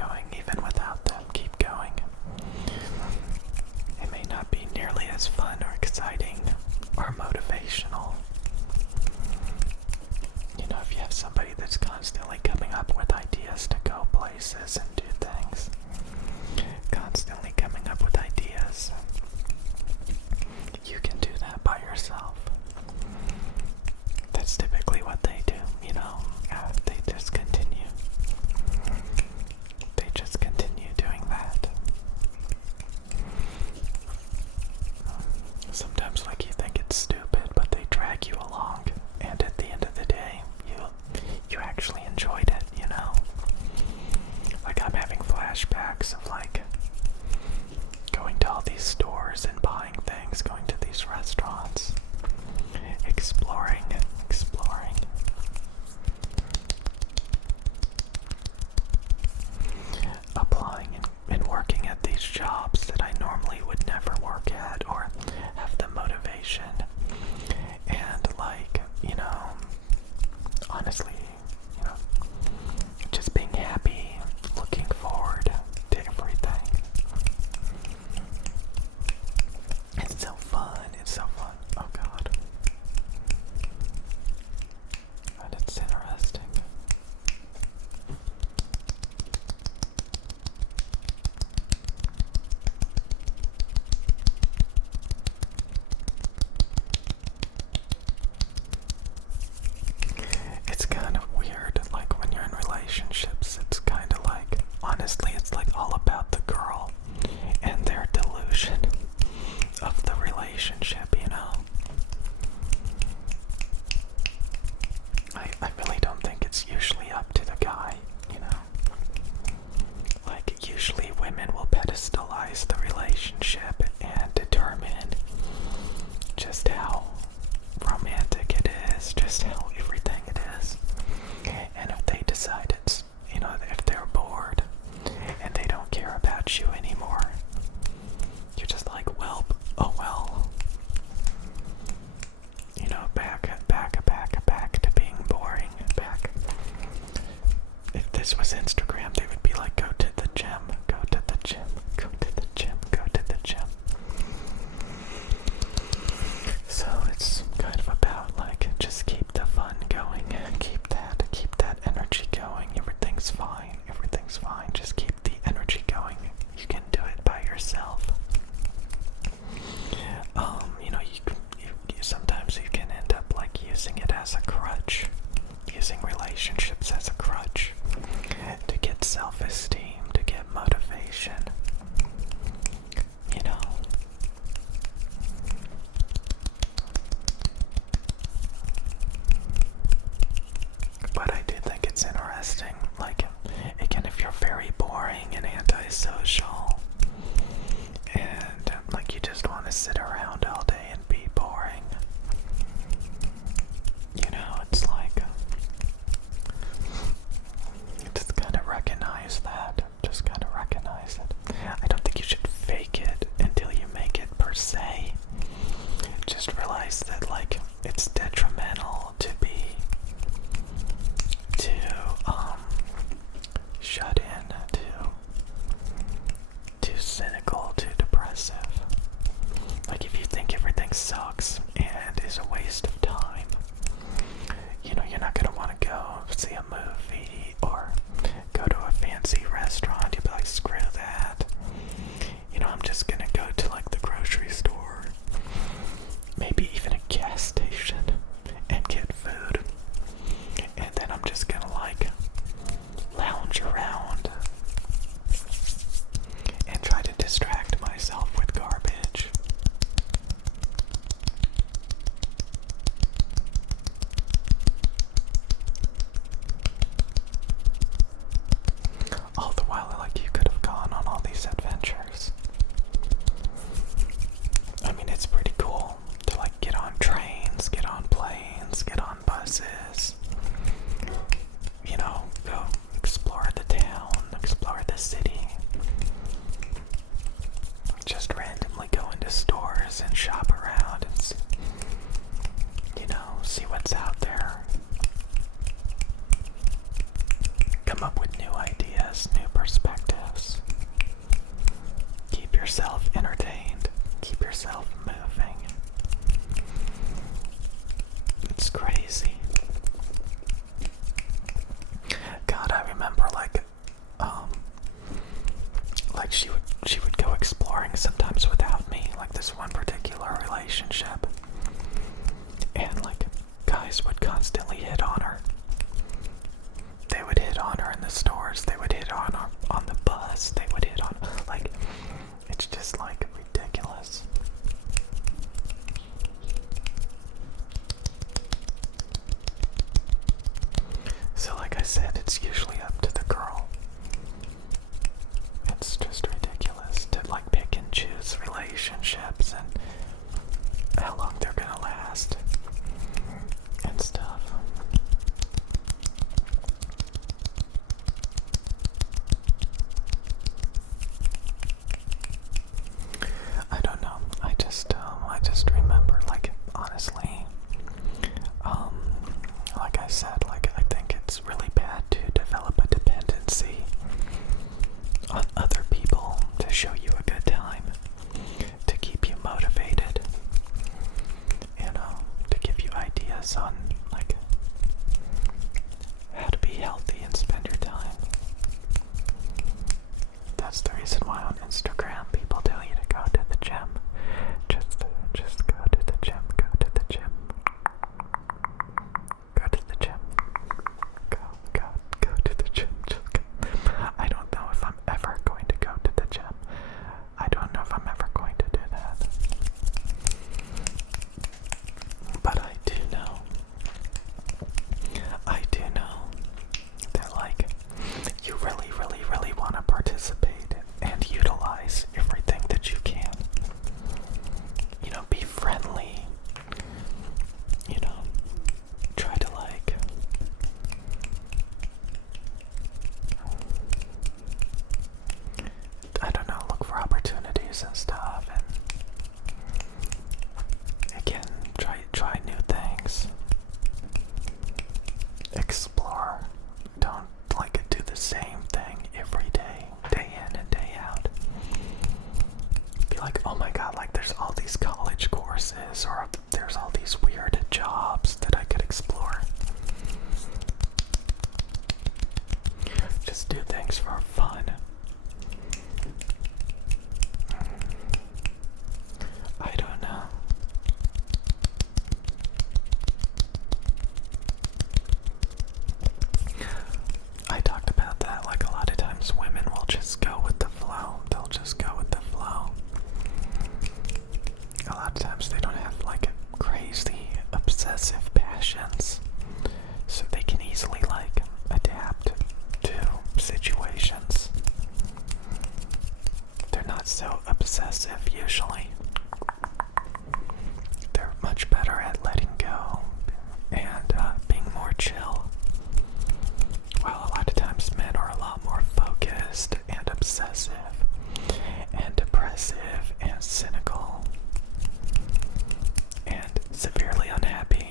going even without them. Keep going. It may not be nearly as fun or exciting or motivational. You know, if you have somebody that's constantly coming up with ideas to go places and do things, constantly coming up with ideas, you can do that by yourself. That's typically what they do, you know. They just continue. They just continue doing that. Sometimes, like, you think it's stupid, but they drag you along, and at the end of the day, you actually enjoyed it, you know. Like, I'm having flashbacks of, like, going to all these stores and buying things, going to these restaurants, exploring, applying and working at these jobs that I normally would never work at or have the motivation. And, like, you know, honestly, you know, just being happy, looking forward to everything. It's so fun. It's so fun. Oh God. And it's interesting. It's kind of weird, like when you're in relationships, it's kind of like, honestly, it's like all about the girl and their delusion of the relationship, you know? I really don't think it's usually up to the guy, you know? Like, usually women will pedestalize the relationship and determine just how romantic it is, just how everything it is. And if they decide it's, you know, if they're bored and they don't care about you anymore, you're just like, well, oh well. You know, back to being boring. Back. If this was Instagram, they would be like, go to the gym, go to the gym, go to the gym, go to the gym. So it's kind of about, like, just keep the fun going, keep that energy going. Everything's fine, just keep the energy going. You can do it by yourself. You know, sometimes you can end up, like, using it as a crutch, using relationships as a crutch to get self-esteem, to get motivation, you know. But I do think it's interesting, like, again, if you're very boring and antisocial, and, like, you just want to sit around all day and be boring, you know, it's like, just kind of recognize that, just kind of recognize it. I don't think you should fake it until you make it, per se. Just realize that, like, it's detrimental to be shut in, too cynical, too depressive. Like, if you think everything sucks and is a waste of time, you know, you're not gonna want to go see a movie or go to a fancy restaurant. You'll be like, screw that. You know, I'm just gonna go to, like, the grocery store, maybe even a gas station, and get food. And then I'm just gonna, like, lounge around and try to distract myself with garbage. All the while like she would go exploring sometimes without me, like this one particular relationship. And like guys would constantly hit on her. They would hit on her in the stores, they would hit on her on the bus, they would hit on, like, it's just like ridiculous. So like I said, it's usually up to the girl. It's just ridiculous to like pick and choose relationships and how long they're gonna last and stuff. I don't know. I just remember, like, honestly, like I said, like, I think it's really bad to develop a dependency on other people to show you a good time, to keep you motivated, you know, to give you ideas on, like, how to be healthy and spend your time. That's the reason why on Instagram people tell you to go to the gym. Just go to the gym, go to the gym. Go to the gym. Go to the gym. Just go. I don't know if I'm ever going to go to the gym. I don't know if I'm ever going to do that. But I do know that, like, you really, really, really want to participate and utilize everything that you can. You know, be friendly. You know, try to, like, I don't know, look for opportunities and stuff, and again, try new things. Explore. Don't like do the same thing every day, day in and day out. Be like, oh my god, like there's all these college courses, or there's all these weird jobs that I could explore. Just do things for fun. I don't know. I talked about that, like a lot of times women will just go with the flow. They'll just go with the flow. A lot of times they don't have like crazy obsessive passions, so they can easily like adapt to situations. They're not so obsessive usually. They're much better at letting go and being more chill. While a lot of times men are a lot more focused and obsessive and depressive and cynical and severely unhappy.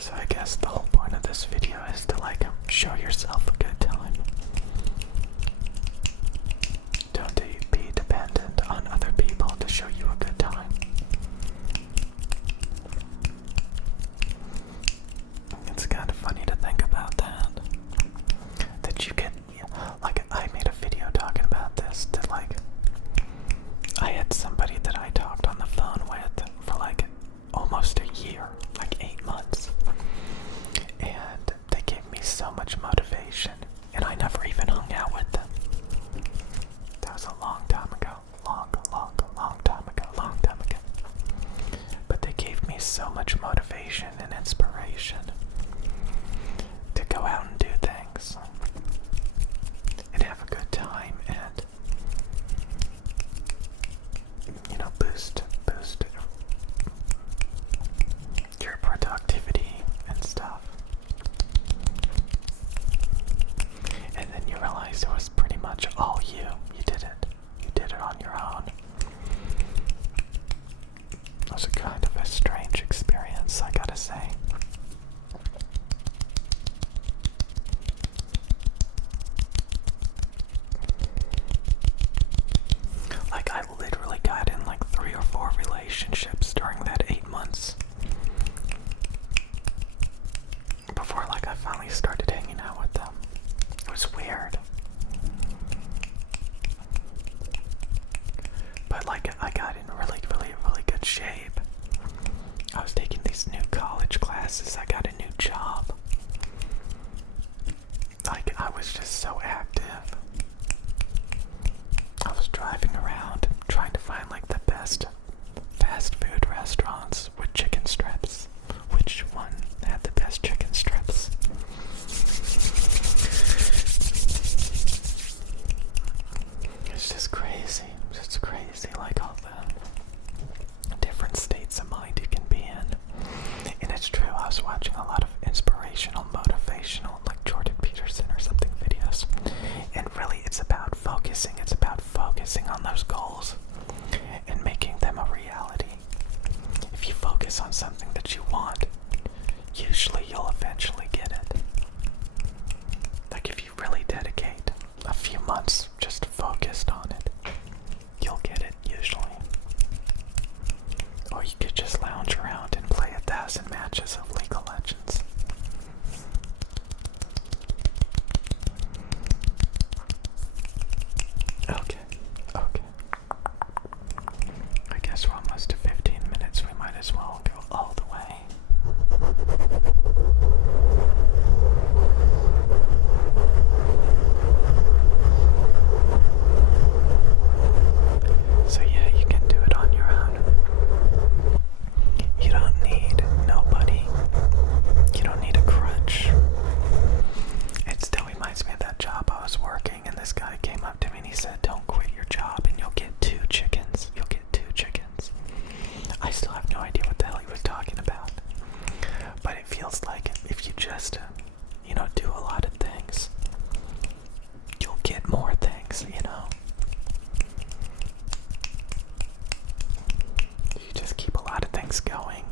So I guess the whole point of this video is to like show yourself a good time. Don't be dependent on other people to show you a good time. It's kind of funny to think about that. That you can, like, I made a video talking about this, that like, I had somebody that I talked on the phone with for like almost a year, like 8 months. And they gave me so much motivation, and I never even hung out with them. That was a long time ago. Long time ago. But they gave me so much motivation and inspiration to go out and do things and have a good time and, you know, boost your productivity and stuff. And then you realize it was pretty much all you. You did it on your own. It was a kind of a strange strange experience, I gotta say. Like, I literally got in like 3 or 4 relationships during that 8 months. Before, like, I finally started hanging out with them. It was weird. But, like, I got in really good shape. I was taking these new college classes. I got a new job. Like, I was just so active. I was driving around trying to find, like, the best fast food restaurants with chicken strips. Which one had the best chicken strips? It's just crazy. It's crazy, like all the different states of mind you can be in. And it's true, I was watching a lot of inspirational, motivational, like Jordan Peterson or something videos. And really, it's about focusing. It's about focusing on those goals and making them a reality. If you focus on something that you want, usually you'll eventually get it. Like, if you really dedicate a few months just focused on it, you'll get it usually. Or you could just lounge around and play 1,000 matches of League of Legends. Okay. I guess we're almost to 15 minutes. We might as well go all the way. So yeah, you can do it on your own. You don't need nobody. You don't need a crutch. It still reminds me of that job I was working, and this guy came up to me and he said, "Don't quit your job and you'll get 2 chickens. You'll get 2 chickens." I still have no idea what the hell he was talking about. But it feels like if you just, do a lot of things, you'll get more things, You just keep a lot of things going